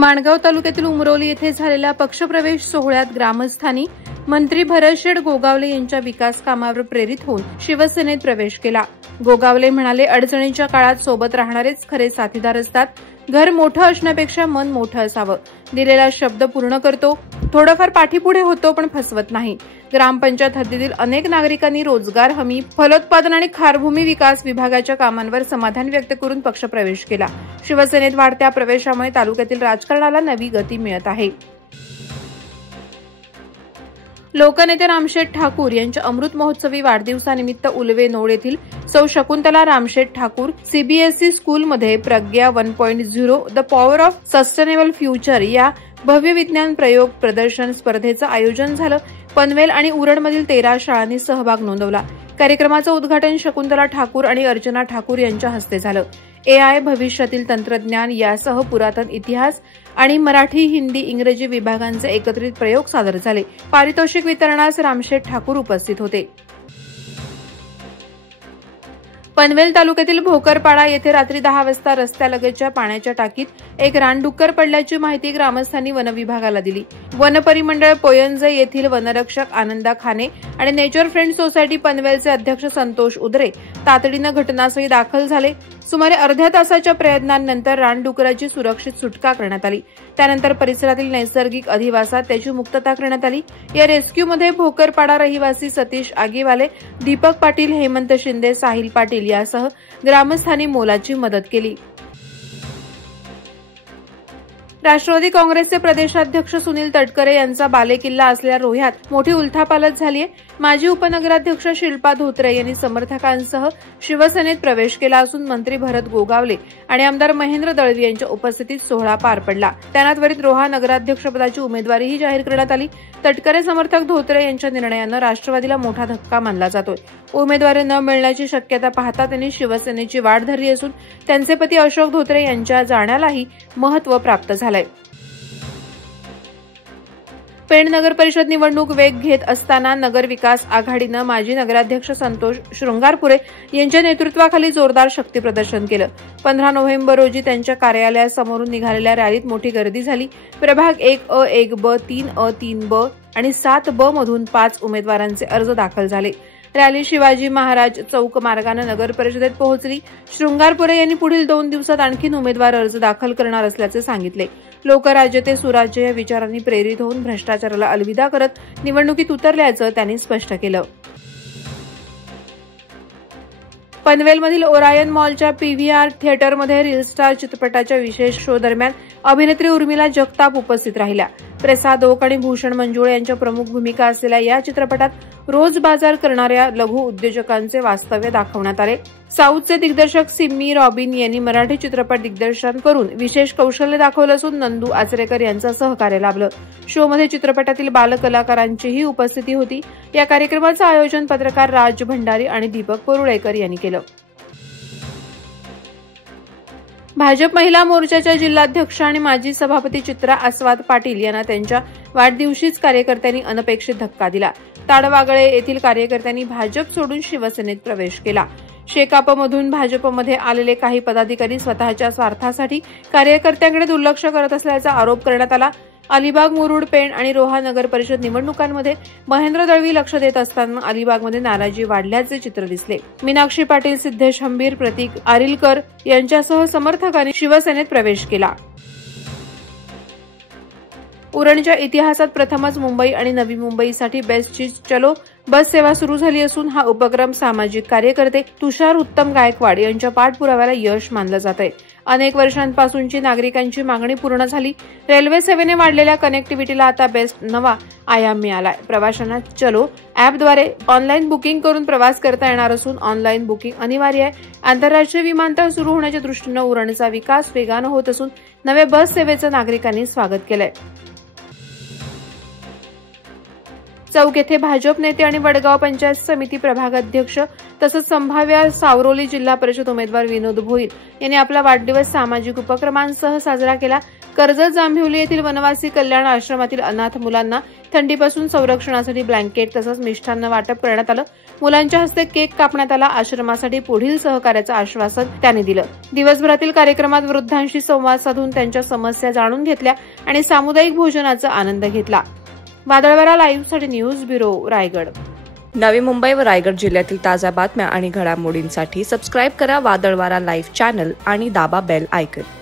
माणगाव तालुक्यातील उमरोली येथे झालेल्या पक्षप्रवेश सोहळ्यात ग्रामस्थांनी मंत्री भरतशेठ गोगावले यांच्या विकास कामावर प्रेरित होऊन शिवसेनेत प्रवेश केला। गोगावले म्हणाले, अडचणीच्या काळात सोबत राहणारेच खरे साथीदार असतात। घर मोठं असण्यापेक्षा मन मोठं असावं। दिलेला शब्द पूर्ण करतो, थोडंफार पाठीपुढे होतो पण फसवत नाही। ग्रामपंचायत हद्दीतील अनेक नागरिकांनी रोजगार हमी, फलोत्पादन आणि खारभूमी विकास विभागाच्या कामांवर समाधान व्यक्त करून पक्षप्रवेश केला। शिवसेनेत वाढत्या प्रवेशामुळे तालुक्यातील राजकारणाला नवी गती मिळत आहे। लोकनेते रामशेठ ठाकूर यांच्या अमृत महोत्सवी वाढदिवसानिमित्त उलवे नोड येथील सौ शकुंतला रामशेठ ठाकूर सीबीएसई स्कूलमध्ये Pragya 1.0 the power of sustainable future या भव्य विज्ञान प्रयोग प्रदर्शन स्पर्धेचं आयोजन झालं। पनवेल आणि उरणमधील 13 शाळांनी सहभाग नोंदवला। कार्यक्रमाचं उद्घाटन शकुंतला ठाकूर आणि अर्चना ठाकूर यांच्या हस्ते झालं। एआय, भविष्यातील तंत्रज्ञान यासह पुरातन इतिहास आणि मराठी, हिंदी, इंग्रजी विभागांचे एकत्रित प्रयोग सादर झाले। पारितोषिक वितरणास रामशेठ ठाकूर उपस्थित होते। पनवेल तालुक्यातील भोकरपाडा येथे रात्री 10 वाजता रस्त्यालगतच्या पाण्याच्या टाकीत एक रानडुक्कर पडल्याची माहिती ग्रामस्थांनी वनविभागाला दिली। वनपरिमंडळ पोयंजे येथील वनरक्षक आनंदा खाने आणि नेचर फ्रेंड सोसायटी पनवेलचे अध्यक्ष संतोष उदरे तातडीनं घटनास्थळी दाखल झाले। सुमारे अर्ध्या तासाच्या प्रयत्नांनंतर रानडुकराची सुरक्षित सुटका करण्यात आली। त्यानंतर परिसरातील नैसर्गिक अधिवासात त्याची मुक्तता करण्यात आली। या रेस्क्यूमध्ये भोकरपाडा रहिवासी सतीश आगीवाले, दीपक पाटील, हेमंत शिंदे, साहिल पाटील यासह ग्रामस्थांनी मोलाची मदत केली। राष्ट्रवादी काँग्रेसचे प्रदेशाध्यक्ष सुनील तटकरे यांचा बालेकिल्ला असलेल्या रोह्यात मोठी उलथापालथ झाली आहे। माजी उपनगराध्यक्ष शिल्पा धोत्रे यांनी समर्थकांसह शिवसेनेत प्रवेश केला असून मंत्री भरत गोगावले आणि आमदार महेंद्र दळवी यांच्या उपस्थितीत सोहळा पार पडला। त्यानंतर त्वरित रोहा नगराध्यक्षपदाची उमेदवारीही जाहीर करण्यात आली। तटकरे समर्थक धोत्रे यांच्या निर्णयानं राष्ट्रवादीला मोठा धक्का मानला जातोय। उमेदवारी न मिळण्याची शक्यता पाहता त्यांनी शिवसेनेची वाट धरली असून त्यांचे पती अशोक धोत्रे यांच्या जाण्यालाही महत्त्व प्राप्त झालंय। पेण नगर परिषद निवडणूक वेग घेत असताना नगर विकास आघाडीनं माजी नगराध्यक्ष संतोष शृंगारपुरे यांच्या नेतृत्वाखाली जोरदार शक्ती प्रदर्शन केलं। 15 नोव्हेंबर रोजी त्यांच्या कार्यालयासमोरून निघालेल्या रॅलीत मोठी गर्दी झाली। प्रभाग 1A, 1B, 3A, 3B आणि 7B मधून 5 उमेदवारांचे अर्ज दाखल झाले। रॅली शिवाजी महाराज चौक मार्गाने नगर परिषदेत पोहोचली। शृंगारपुरे यांनी पुढील 2 दिवसात आणखी उमेदवार अर्ज दाखल करणार असल्याचे सांगितले। लोकराज्य ते सुराज्य या विचारांनी प्रेरित होऊन भ्रष्टाचाराला अलविदा करत निवडणुकीत उतरल्याचं त्यांनी स्पष्ट केलं। पनवेलमधील ओरायन मॉलच्या पीव्हीआर थिएटरमध्ये रील स्टार चित्रपटाच्या विशेष शो दरम्यान अभिनेत्री उर्मिला जगताप उपस्थित राहिल्या। प्रसाद ओक आणि भूषण मंजुळे यांच्या प्रमुख भूमिका असलेल्या या चित्रपटात रोज बाजार करणाऱ्या लघु उद्योजकांचे वास्तव्य दाखवण्यात आले। साऊथचे दिग्दर्शक सिम्मी रॉबिन यांनी मराठी चित्रपट दिग्दर्शन करून विशेष कौशल्य दाखवलं असून नंदू आचरेकर यांचं सहकार्य लाभलं। शोमध्ये चित्रपटातील बालकलाकारांचीही उपस्थिती होती। या कार्यक्रमाचं आयोजन पत्रकार राज भंडारी आणि दीपक परुळेकर यांनी केलं। भाजप महिला मोर्चाच्या जिल्हाध्यक्ष आणि माजी सभापती चित्रा आस्वाद पाटील यांना त्यांच्या वाढदिवशीच कार्यकर्त्यांनी अनपेक्षित धक्का दिला। ताडवागळे येथील कार्यकर्त्यांनी भाजप सोडून शिवसेनेत प्रवेश केला। शेकापमधून भाजपमध्ये आलेले काही पदाधिकारी स्वतःच्या स्वार्थासाठी कार्यकर्त्यांकडे दुर्लक्ष करत असल्याचा आरोप करण्यात आला। अलिबाग, मुरुड, पेण आणि रोहा नगर परिषद निवडणुकांमध्ये महेंद्र दळवी लक्ष देत असताना अलिबागमध्ये नाराजी वाढल्याचे चित्र दिसले। मीनाक्षी पाटील, सिद्धेश हंबीर, प्रतीक आरिलकर यांच्यासह समर्थकांनी शिवसेनेत प्रवेश केला। उरणच्या इतिहासात प्रथमच मुंबई आणि नवी मुंबईसाठी बेस्टची चलो बस सेवा सुरू झाली असून हा उपक्रम सामाजिक कार्यकर्ते तुषार उत्तम गायकवाड यांच्या पाठपुराव्याला यश मानलं जात आहे। अनेक वर्षांपासूनची नागरिकांची मागणी पूर्ण झाली। रेल्वे सेवेने वाढलेल्या कनेक्टिव्हिटीला आता बेस्ट नवा आयाम मिळालाय। प्रवाशांना चलो अॅपद्वारे ऑनलाईन बुकिंग करून प्रवास करता येणार असून ऑनलाईन बुकिंग अनिवार्य आहे। आंतरराष्ट्रीय विमानतळ सुरू होण्याच्या दृष्टीनं उरणचा विकास वेगानं होत असून नव्या बस सेवेचं नागरिकांनी स्वागत केलंय। चौक येथे भाजप नेते आणि वडगाव पंचायत समिती प्रभागाध्यक्ष तसंच संभाव्य सावरोली जिल्हा परिषद उमेदवार विनोद भोईर यांनी आपला वाढदिवस सामाजिक उपक्रमांसह साजरा केला। कर्जत, जांभिवली येथील वनवासी कल्याण आश्रमातील अनाथ मुलांना थंडीपासून संरक्षणासाठी ब्लँकेट तसंच मिष्टान्न वाटप करण्यात आलं. मुलांच्या हस्ते केक कापण्यात आला. आश्रमासाठी पुढील सहकार्याचं आश्वासन त्यांनी दिलं. दिवसभरातील कार्यक्रमात वृद्धांशी संवाद साधून त्यांच्या समस्या जाणून घेतल्या आणि सामुदायिक भोजनाचा आनंद घेतला. वादळवारा लाईव्हसाठी न्यूज ब्युरो, रायगड. नवी मुंबई व रायगड जिल्ह्यातील ताज्या बातम्या आणि घडामोडींसाठी सबस्क्राईब करा वादळवारा लाईव्ह चॅनल आणि दाबा बेल आयकॉन.